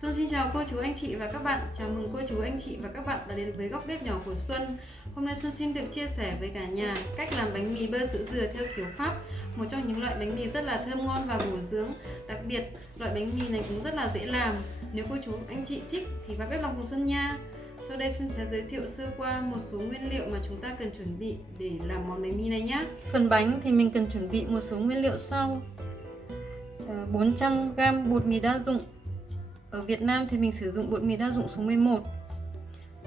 Xuân xin chào cô chú anh chị và các bạn. Chào mừng cô chú anh chị và các bạn đã đến với góc bếp nhỏ của Xuân. Hôm nay Xuân xin được chia sẻ với cả nhà cách làm bánh mì bơ sữa dừa theo kiểu Pháp, một trong những loại bánh mì rất là thơm ngon và bổ dưỡng. Đặc biệt, loại bánh mì này cũng rất là dễ làm. Nếu cô chú anh chị thích thì vào bếp lòng của Xuân nha. Sau đây Xuân sẽ giới thiệu sơ qua một số nguyên liệu mà chúng ta cần chuẩn bị để làm món bánh mì này nhé. Phần bánh thì mình cần chuẩn bị một số nguyên liệu sau: 400g bột mì đa dụng. Ở Việt Nam thì mình sử dụng bột mì đa dụng số 11.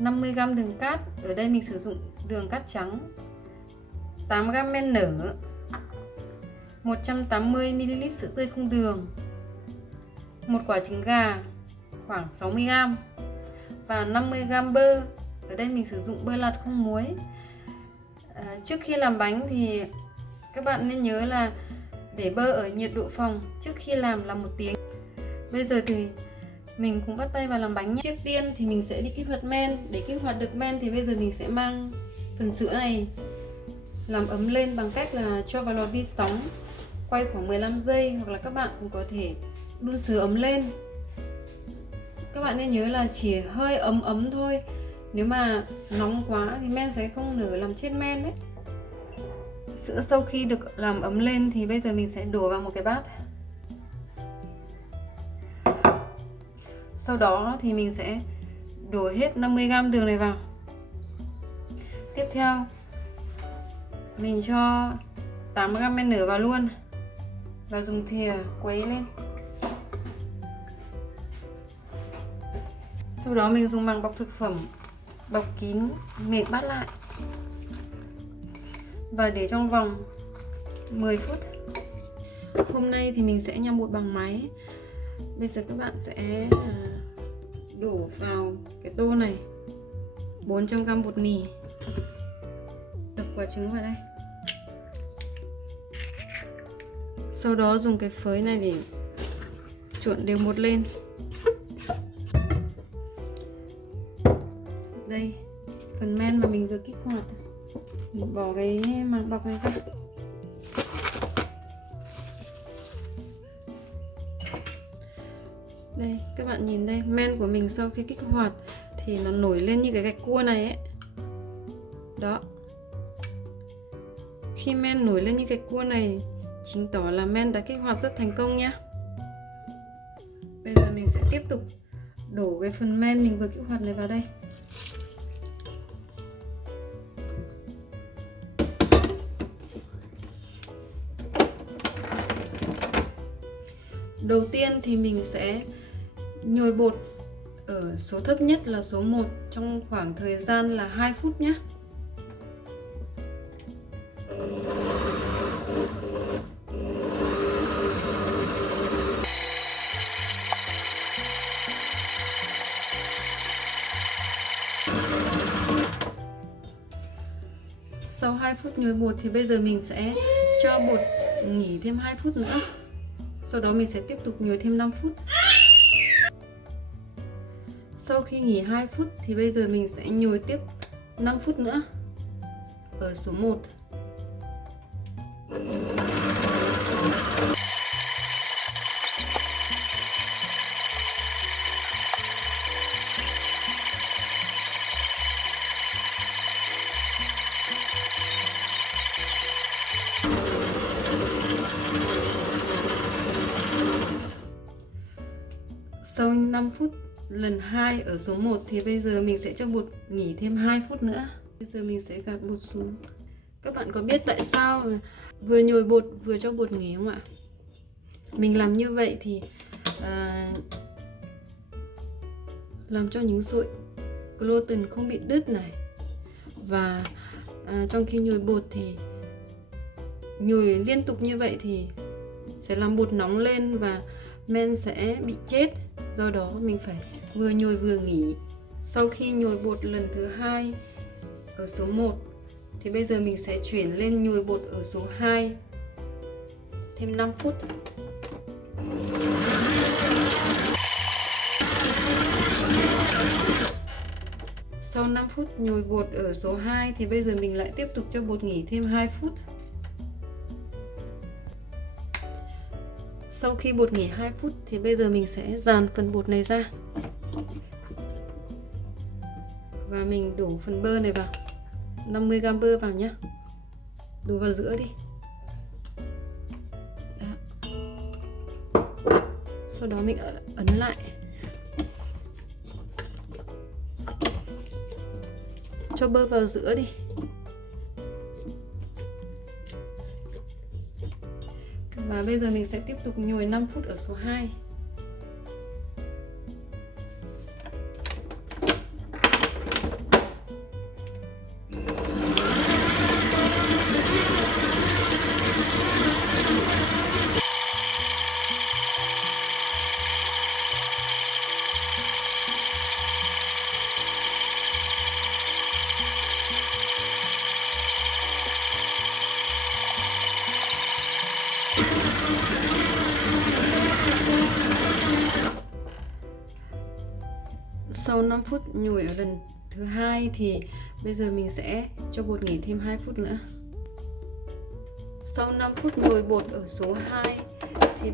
50g đường cát, ở đây mình sử dụng đường cát trắng. 8g men nở. 180ml sữa tươi không đường. Một quả trứng gà khoảng 60g và 50g bơ. Ở đây mình sử dụng bơ lạt không muối. Trước khi làm bánh thì các bạn nên nhớ là để bơ ở nhiệt độ phòng trước khi làm là 1 tiếng. Bây giờ thì mình cũng bắt tay vào làm bánh nhé. Trước tiên thì mình sẽ đi kích hoạt men. Để kích hoạt được men thì bây giờ mình sẽ mang phần sữa này làm ấm lên bằng cách là cho vào lò vi sóng, quay khoảng 15 giây, hoặc là các bạn cũng có thể đun sữa ấm lên. Các bạn nên nhớ là chỉ hơi ấm ấm thôi, nếu mà nóng quá thì men sẽ không nở làm chết men đấy. Sữa sau khi được làm ấm lên thì bây giờ mình sẽ đổ vào một cái bát. Sau đó thì mình sẽ đổ hết 50g đường này vào. Tiếp theo mình cho 8g men nở vào luôn và dùng thìa quấy lên. Sau đó mình dùng màng bọc thực phẩm bọc kín mệt bát lại và để trong vòng 10 phút. Hôm nay thì mình sẽ nhăm bột bằng máy. Bây giờ các bạn sẽ đổ vào cái tô này 400g bột mì, đập quả trứng vào đây. Sau đó dùng cái phới này để trộn đều bột lên. Đây, phần men mà mình vừa kích hoạt, mình bỏ cái màng bọc này ra. Đây, các bạn nhìn đây, men của mình sau khi kích hoạt thì nó nổi lên như cái gạch cua này ấy. Đó. Khi men nổi lên như gạch cua này chứng tỏ là men đã kích hoạt rất thành công nhá. Bây giờ mình sẽ tiếp tục đổ cái phần men mình vừa kích hoạt này vào đây. Đầu tiên thì mình sẽ nhồi bột ở số thấp nhất là số 1 trong khoảng thời gian là 2 phút nhé. Sau 2 phút nhồi bột thì bây giờ mình sẽ cho bột nghỉ thêm 2 phút nữa. Sau đó mình sẽ tiếp tục nhồi thêm 5 phút. Sau khi nghỉ 2 phút thì bây giờ mình sẽ nhồi tiếp 5 phút nữa ở số 1. Sau 5 phút lần 2 ở số 1 thì bây giờ mình sẽ cho bột nghỉ thêm 2 phút nữa. Bây giờ mình sẽ gạt bột xuống. Các bạn có biết tại sao vừa nhồi bột vừa cho bột nghỉ không ạ? Mình làm như vậy thì làm cho những sợi gluten không bị đứt này. Và trong khi nhồi bột thì nhồi liên tục như vậy thì sẽ làm bột nóng lên và men sẽ bị chết. Do đó mình phải vừa nhồi vừa nghỉ. Sau khi nhồi bột lần thứ 2 ở số 1 thì bây giờ mình sẽ chuyển lên nhồi bột ở số 2 thêm 5 phút. Sau 5 phút nhồi bột ở số 2 thì bây giờ mình lại tiếp tục cho bột nghỉ thêm 2 phút. Sau khi bột nghỉ 2 phút thì bây giờ mình sẽ dàn phần bột này ra. Và mình đổ phần bơ này vào, 50g bơ vào nhé. Đổ vào giữa đi. Đó. Sau đó mình ấn lại. Cho bơ vào giữa đi. Và bây giờ mình sẽ tiếp tục nhồi 5 phút ở số 2. Sau 5 phút nhồi ở lần thứ 2 thì bây giờ mình sẽ cho bột nghỉ thêm 2 phút nữa. Sau 5 phút nhồi bột ở số 2 thì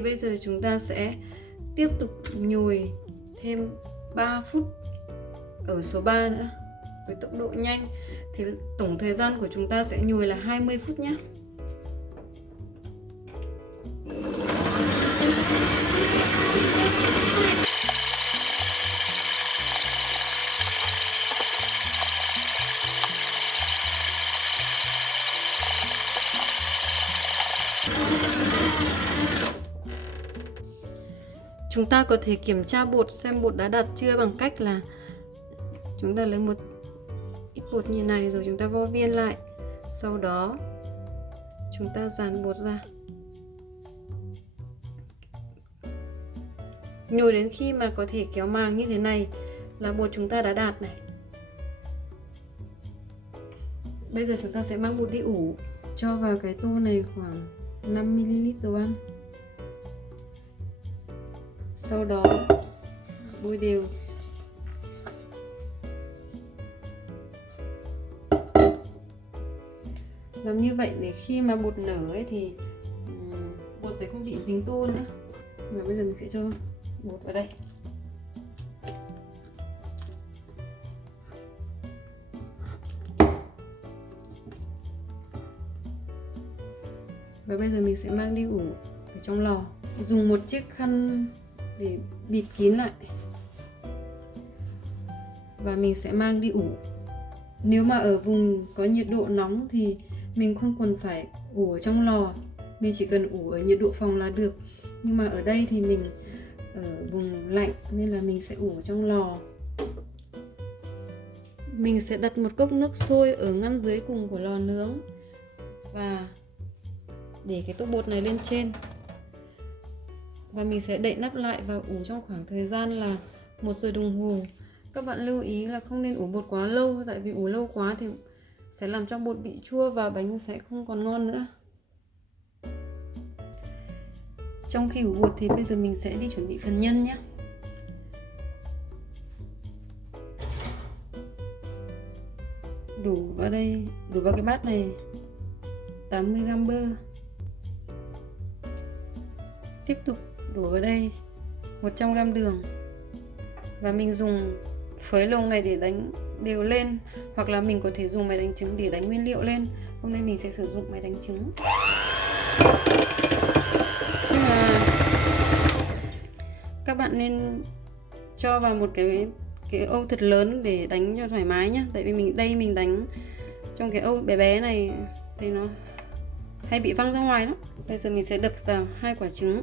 bây giờ chúng ta sẽ tiếp tục nhồi thêm 3 phút ở số 3 nữa với tốc độ nhanh, thì tổng thời gian của chúng ta sẽ nhồi là 20 phút nhé. Chúng ta có thể kiểm tra bột xem bột đã đạt chưa bằng cách là chúng ta lấy một ít bột như này rồi chúng ta vo viên lại. Sau đó chúng ta dàn bột ra. Nhồi đến khi mà có thể kéo màng như thế này là bột chúng ta đã đạt này. Bây giờ chúng ta sẽ mang bột đi ủ. Cho vào cái tô này khoảng 5ml dầu ăn. Sau đó bôi đều. Làm như vậy để khi mà bột nở ấy thì bột sẽ không bị dính tô nữa. Và bây giờ mình sẽ cho bột vào đây. Và bây giờ mình sẽ mang đi ủ ở trong lò. Dùng một chiếc khăn để bịt kín lại. Và mình sẽ mang đi ủ. Nếu mà ở vùng có nhiệt độ nóng thì mình không cần phải ủ ở trong lò, mình chỉ cần ủ ở nhiệt độ phòng là được. Nhưng mà ở đây thì mình ở vùng lạnh nên là mình sẽ ủ ở trong lò. Mình sẽ đặt một cốc nước sôi ở ngăn dưới cùng của lò nướng và để cái tô bột này lên trên. Và mình sẽ đậy nắp lại và ủ trong khoảng thời gian là 1 giờ đồng hồ. Các bạn lưu ý là không nên ủ bột quá lâu, tại vì ủ lâu quá thì sẽ làm cho bột bị chua và bánh sẽ không còn ngon nữa. Trong khi ủ bột thì bây giờ mình sẽ đi chuẩn bị phần nhân nhé. Đổ vào đây, đổ vào cái bát này 80g bơ. Tiếp tục đổ vào đây 100g đường. Và mình dùng phới lồng này để đánh đều lên, hoặc là mình có thể dùng máy đánh trứng để đánh nguyên liệu lên. Hôm nay mình sẽ sử dụng máy đánh trứng. Nhưng mà các bạn nên cho vào một cái âu thật lớn để đánh cho thoải mái nhé. Tại vì mình đánh trong cái âu bé bé này thì nó hay bị văng ra ngoài lắm. Bây giờ mình sẽ đập vào 2 quả trứng.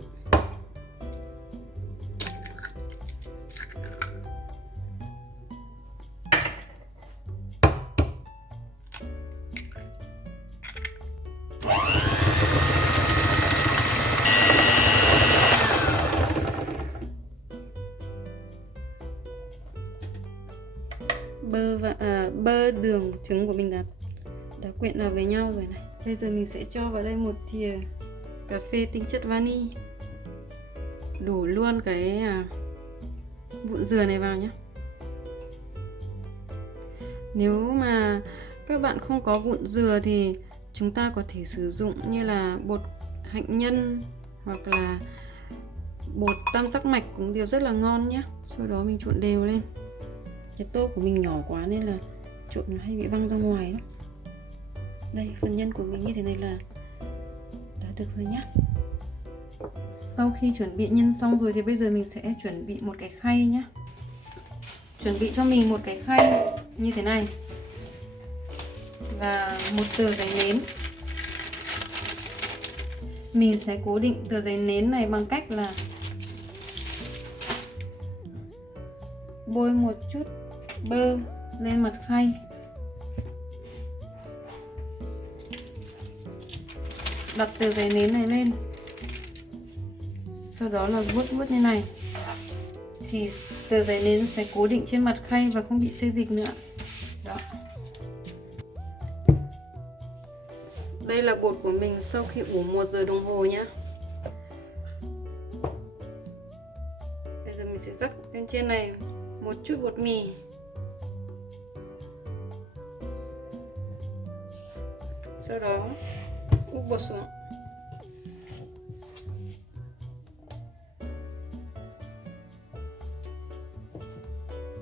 Bơ, đường, trứng của mình đã quyện vào với nhau rồi này. Bây giờ mình sẽ cho vào đây 1 thìa cà phê tinh chất vani. Đổ luôn cái vụn dừa này vào nhé. Nếu mà các bạn không có vụn dừa thì chúng ta có thể sử dụng như là bột hạnh nhân hoặc là bột tam giác mạch cũng đều rất là ngon nhé. Sau đó mình trộn đều lên. Cái tô của mình nhỏ quá nên là trộn hay bị văng ra ngoài đó. Đây, phần nhân của mình như thế này là đã được rồi nhá. Sau khi chuẩn bị nhân xong rồi thì bây giờ mình sẽ chuẩn bị một cái khay nhé. Chuẩn bị cho mình một cái khay như thế này và một tờ giấy nến. Mình sẽ cố định tờ giấy nến này bằng cách là bôi một chút bơ lên mặt khay. Đặt tờ giấy nến này lên. Sau đó là vuốt vuốt như này. Thì tờ giấy nến sẽ cố định trên mặt khay và không bị xê dịch nữa. Đó. Đây là bột của mình sau khi ủ 1 giờ đồng hồ nhé. Bây giờ mình sẽ rắc lên trên này một chút bột mì. Sau đó úp bột xuống.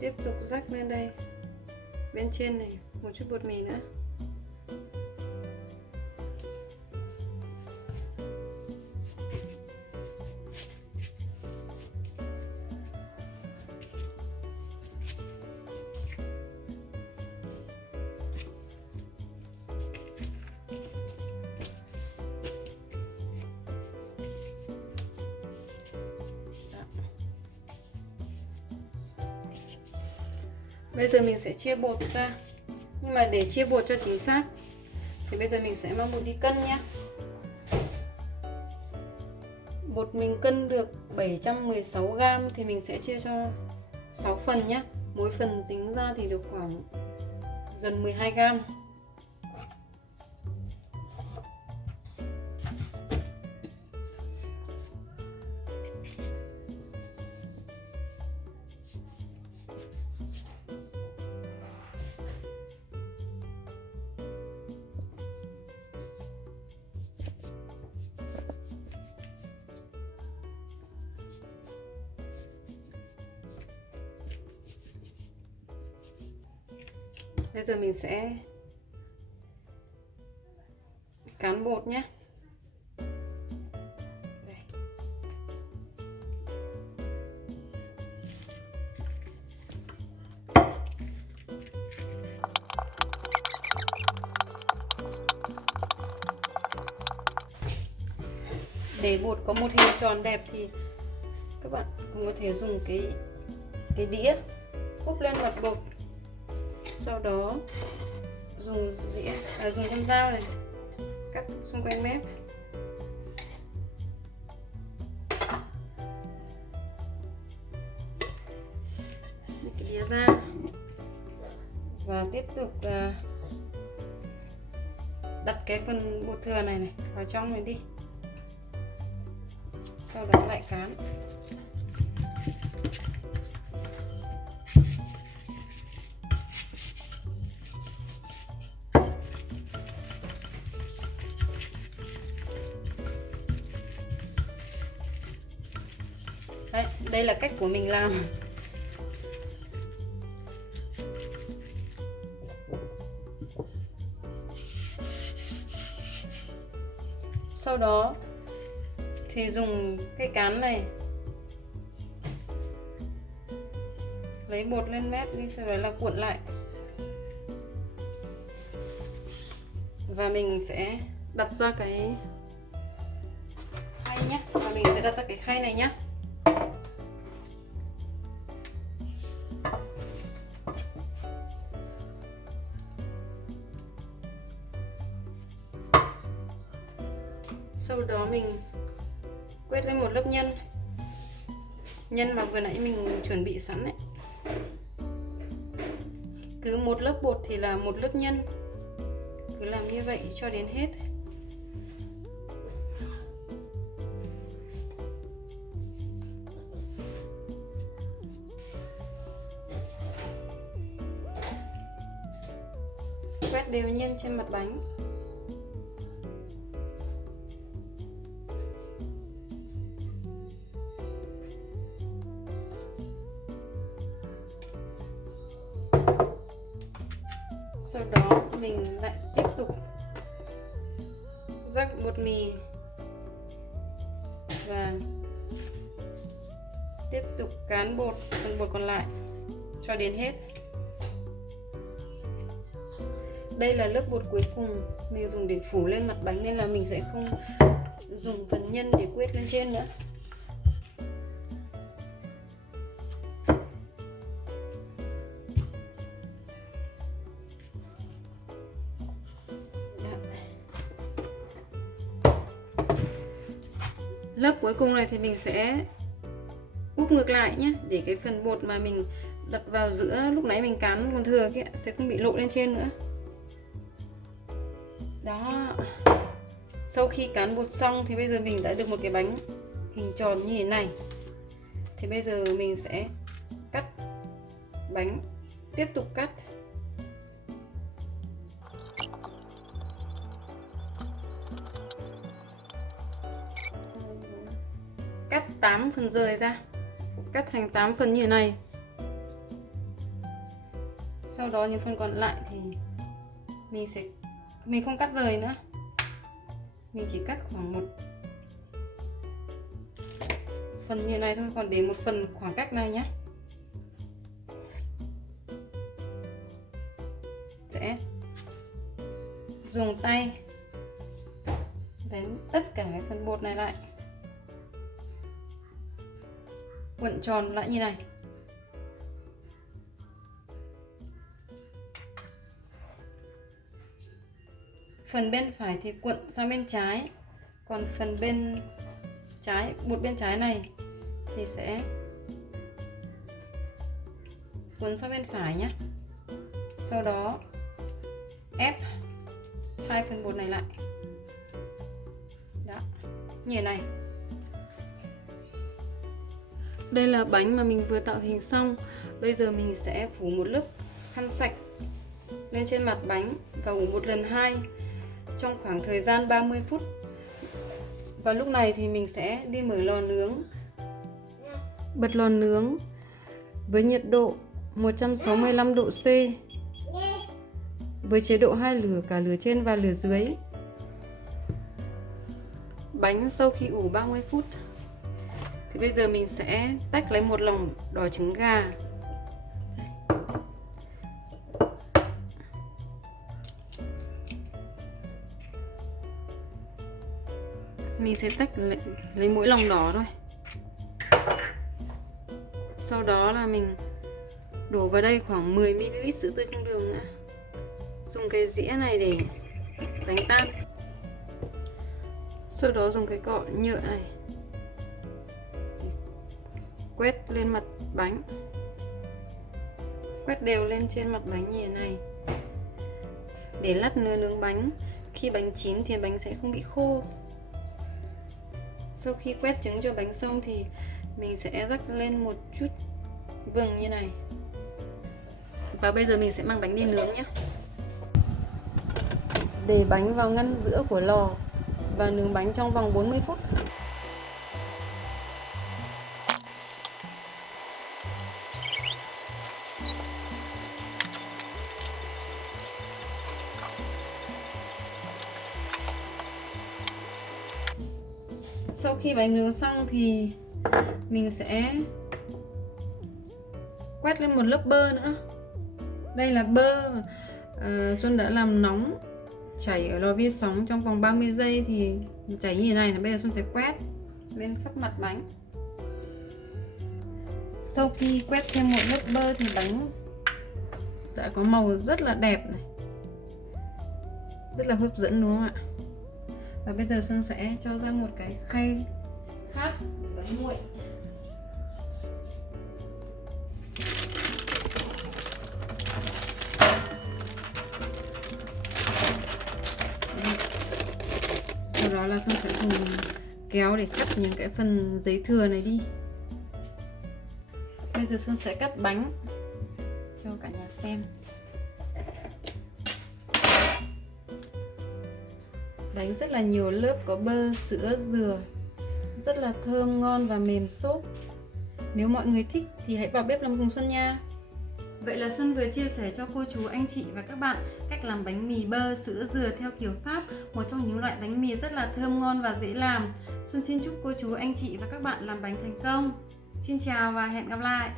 Tiếp tục rắc lên đây. Bên trên này một chút bột mì nữa. Bây giờ mình sẽ chia bột ra. Nhưng mà để chia bột cho chính xác thì bây giờ mình sẽ mang bột đi cân nhé. Bột mình cân được 716g thì mình sẽ chia cho 6 phần nhé. Mỗi phần tính ra thì được khoảng gần 12g. Bây giờ mình sẽ cán bột nhé. Đây. Để bột có một hình tròn đẹp thì các bạn cũng có thể dùng cái đĩa úp lên mặt bột. Sau đó dùng dùng con dao này cắt xung quanh mép. Lấy cái đĩa ra và tiếp tục đặt cái phần bột thừa này vào trong này đi. Sau đó lại cán. Đấy, đây là cách của mình làm. Sau đó thì dùng cái cán này lấy bột lên mép đi, sau đó là cuộn lại. Và mình sẽ đặt ra cái khay nhé. Và mình sẽ đặt ra cái khay này nhé. Sau đó mình quét lên một lớp nhân mà vừa nãy mình chuẩn bị sẵn đấy. Cứ một lớp bột thì là một lớp nhân. Cứ làm như vậy cho đến hết. Quét đều nhân trên mặt bánh. Sau đó mình lại tiếp tục rắc bột mì và tiếp tục cán phần bột còn lại cho đến hết. Đây là lớp bột cuối cùng mình dùng để phủ lên mặt bánh nên là mình sẽ không dùng phần nhân để quét lên trên nữa. Lớp cuối cùng này thì mình sẽ úp ngược lại nhé, để cái phần bột mà mình đặt vào giữa lúc nãy mình cán còn thừa kia sẽ không bị lộ lên trên nữa. Đó. Sau khi cán bột xong thì bây giờ mình đã được một cái bánh hình tròn như thế này. Thì bây giờ mình sẽ cắt bánh, tiếp tục cắt. Cắt 8 phần rời ra, cắt thành 8 phần như thế này. Sau đó những phần còn lại thì mình không cắt rời nữa, mình chỉ cắt khoảng một phần như thế này thôi, còn để một phần khoảng cách này nhé. Sẽ dùng tay vén tất cả cái phần bột này lại, cuộn tròn lại như này. Phần bên phải thì cuộn sang bên trái, còn phần bên trái, bột bên trái này thì sẽ cuộn sang bên phải nhé. Sau đó ép hai phần bột này lại. Đó, như thế này. Đây là bánh mà mình vừa tạo hình xong. Bây giờ mình sẽ phủ một lớp khăn sạch lên trên mặt bánh và ủ một lần 2 trong khoảng thời gian 30 phút. Và lúc này thì mình sẽ đi mở lò nướng. Bật lò nướng với nhiệt độ 165 độ C với chế độ 2 lửa, cả lửa trên và lửa dưới. Bánh sau khi ủ 30 phút thì bây giờ mình sẽ tách lấy một lòng đỏ trứng gà. Mình sẽ tách lấy mỗi lòng đỏ thôi. Sau đó là mình đổ vào đây khoảng 10 ml sữa tươi không đường nữa. Dùng cái dĩa này để đánh tan. Sau đó dùng cái cọ nhựa này quét lên mặt bánh, quét đều lên trên mặt bánh như thế này để lát nữa nướng bánh. Khi bánh chín thì bánh sẽ không bị khô. Sau khi quét trứng cho bánh xong thì mình sẽ rắc lên một chút vừng như này. Và bây giờ mình sẽ mang bánh đi nướng nhé. Để bánh vào ngăn giữa của lò và nướng bánh trong vòng 40 phút. Sau khi bánh nướng xong thì mình sẽ quét lên một lớp bơ nữa. Đây là bơ Xuân đã làm nóng chảy ở lò vi sóng trong vòng 30 giây thì chảy như thế này. Là bây giờ Xuân sẽ quét lên khắp mặt bánh. Sau khi quét thêm một lớp bơ thì bánh đã có màu rất là đẹp này, rất là hấp dẫn đúng không ạ? Và bây giờ Xuân sẽ cho ra một cái khay khác để bánh nguội. Sau đó là Xuân sẽ dùng kéo để cắt những cái phần giấy thừa này đi. Bây giờ Xuân sẽ cắt bánh cho cả nhà xem. Bánh rất là nhiều lớp, có bơ, sữa, dừa, rất là thơm ngon và mềm xốp. Nếu mọi người thích thì hãy vào bếp làm cùng Xuân nha. Vậy là Xuân vừa chia sẻ cho cô chú, anh chị và các bạn cách làm bánh mì bơ sữa dừa theo kiểu Pháp, một trong những loại bánh mì rất là thơm ngon và dễ làm. Xuân xin chúc cô chú, anh chị và các bạn làm bánh thành công. Xin chào và hẹn gặp lại.